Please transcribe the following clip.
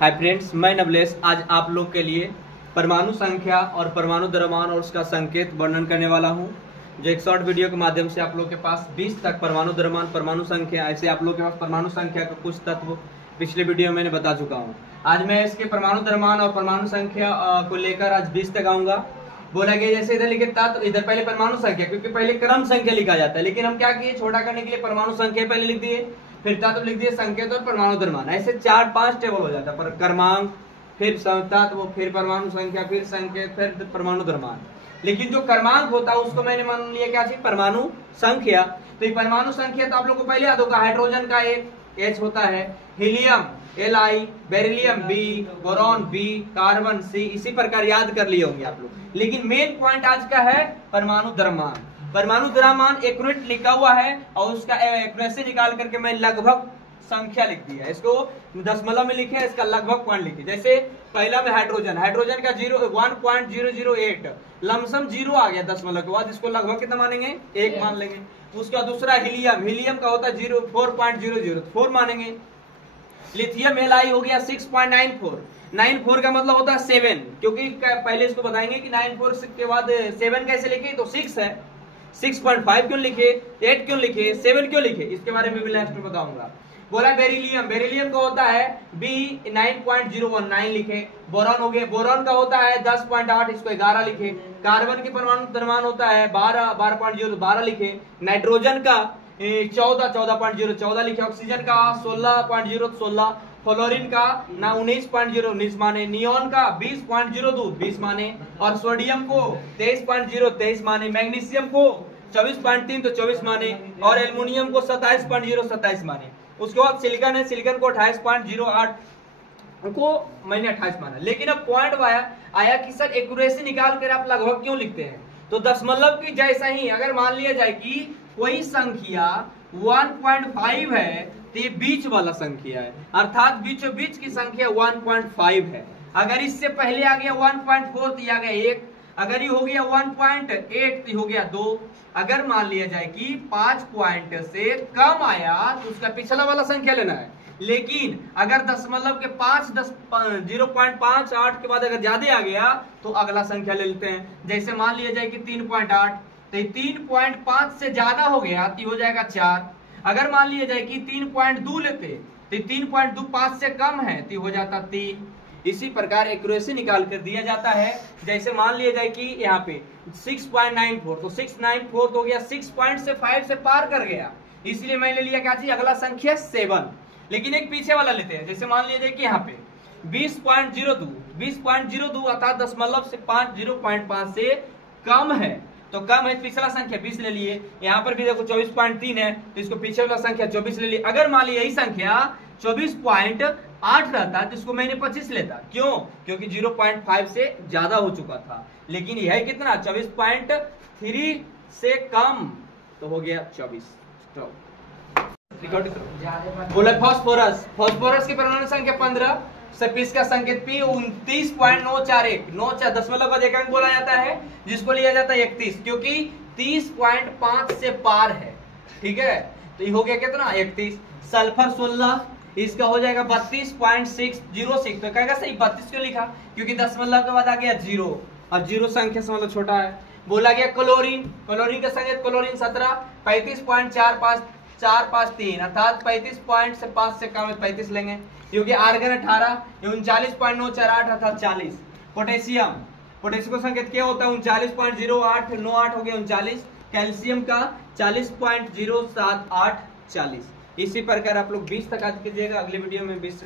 Hi friends, मैं नवलेश आज आप लोग के लिए परमाणु संख्या और परमाणु द्रव्यमान और उसका संकेत वर्णन करने वाला हूं। जो एक शॉर्ट वीडियो के माध्यम से आप लोग के पास 20 तक परमाणु द्रव्यमान, परमाणु संख्या, ऐसे आप लोग के पास परमाणु संख्या के कुछ तत्व पिछले वीडियो में मैंने बता चुका हूँ। आज मैं इसके परमाणु द्रव्यमान और परमाणु संख्या को लेकर आज 20 तक आऊंगा। बोला गया जैसे इधर लिखे तत्व, इधर पहले परमाणु संख्या, क्योंकि पहले क्रम संख्या लिखा जाता है, लेकिन हम क्या किए, छोटा करने के लिए परमाणु संख्या पहले लिख दिए, फिर तत्व लिख दिए, संकेत और परमाणु द्रव्यमान। ऐसे 4-5 टेबल हो जाता है, पर क्रमांक, फिर तत्व, फिर परमाणु संख्या, फिर संकेत, फिर परमाणु द्रव्यमान। लेकिन जो क्रमांक होता है उसको मैंने मान लिया क्या चीज, परमाणु संख्या। तो ये परमाणु संख्या तो आप लोग को पहले याद होगा, हाइड्रोजन का एक H होता है, helium Li, beryllium B, boron B, carbon C, इसी प्रकार याद कर लिए होंगे आप लोग। लेकिन मेन पॉइंट आज का है परमाणु द्रव्यमान। परमाणु द्रव्यमान एक्यूरेट लिखा हुआ है और उसका एक्यूरेसी निकाल करके मैं लगभग संख्या लिख दिया। इसको दशमलव में लिखे, इसका लगभग पॉइंट लिखे। जैसे पहला में हाइड्रोजन का 1.008 लमसम 0 आ गया दशमलव के बाद, इसको लगभग कितना मानेंगे, 1 मान लेंगे। उसका दूसरा हीलियम का होता है 4.004 मानेंगे। लिथियम Li हो गया 6.94 का मतलब होता है 7, क्योंकि पहले इसको बताएंगे कि 94 के बाद 7 कैसे लिखे, तो 6 है। 6.5 क्यों लिखे, 8 क्यों लिखे, 7 क्यों लिखे, इसके बारे में भी नेक्स्ट में बताऊंगा। बोला बेरिलियम का होता है B 9.019 लिखे। बोरॉन हो गए, बोरॉन का होता है 10.8, इसको 11 लिखे। कार्बन के परमाणु द्रव्यमान होता है 12 लिखे। नाइट्रोजन का 14.014 लिखे। ऑक्सीजन का 16.016। फ्लोरीन का 19.019 माने। नियोन का 20.02 माने। और सोडियम को 23.023 माने। मैग्नीशियम को 24.3 तो 24 माने। और एल्युमिनियम को 27.027 माने। उसके बाद सिलिकॉन है, सिलिकॉन को 28.08 को मैंने 28 माना। लेकिन अब पॉइंट आया कि सर एक्यूरेसी निकाल कर आप लगभग क्यों लिखते हैं, तो दशमलव की जैसा ही अगर मान लिया जाए कि कोई संख्या 1.5 है तो ये बीच वाला संख्या है, अर्थात बीचों बीच की संख्या 1.5 है। अगर इससे पहले आ गया 1.4 तो आ गया 1, अगर ये हो गया 1.8 तो हो गया 2। अगर मान लिया जाए कि 5 पॉइंट से कम आया तो उसका पिछला वाला संख्या लेना है। लेकिन अगर दशमलव के 0.58 के बाद अगर ज्यादा आ गया तो अगला संख्या ले लेते हैं। जैसे मान लिया जाए कि 3.8, तो 3.5 से ज्यादा हो गया तो हो जाएगा 4। अगर मान लिया जाए कि 3.2 लेते तो 3.2 5 से कम है तो हो जाता 3। इसी प्रकार एक्यूरेसी निकाल कर दिया जाता है। जैसे मान लिया जाए कि यहाँ पे 6.94, तो 694 हो गया, 6 पॉइंट से 5 से पार कर गया, इसलिए मैंने लिया क्या चीज, अगला संख्या 7। लेकिन एक पीछे वाला लेते हैं। जैसे मान लिया जाए कि यहाँ पे 20.02 अर्थात दशमलव से 0.5 से कम है, तो कम है पिछला संख्या 20 ले लिए। यहाँ पर भी देखो 24.3 है, तो इसको पीछे वाला संख्या 24 ले लिए। अगर मान लिया यही संख्या 24.8 रहता तो इसको मैंने 25 लेता। क्यों, क्योंकि 0.5 से ज्यादा हो चुका था। लेकिन यह है कितना, 24.3 से कम, तो हो गया 24। बोले फास्फोरस की परमाणु संख्या 15, सफिस का संकेत P 29.941 दशमलव का एकांक बोला जाता है, जिसको लिया जाता है 31, क्योंकि 30.5 से पार है। ठीक है, तो ये हो गया कितना, 31। सल्फर 16, इसका हो जाएगा 32.606, तो कहेगा सही 32 क्यों लिखा, क्योंकि दशमलव के बाद आ गया 0, अब 0 संख्या से मतलब छोटा है। बोला गया क्लोरीन का संकेत क्लोरीन 17, 35.453 अर्थात 35 से 5 से कम है, 35 लेंगे। क्योंकि आर्गन 18, 39.948 अर्थात 40। पोटेशियम का संकेत क्या होता है, 39.0898 हो गया 39। कैल्शियम का 40.078 40। इसी प्रकार आप लोग 20 तक आज कीजिएगा। अगले वीडियो में 20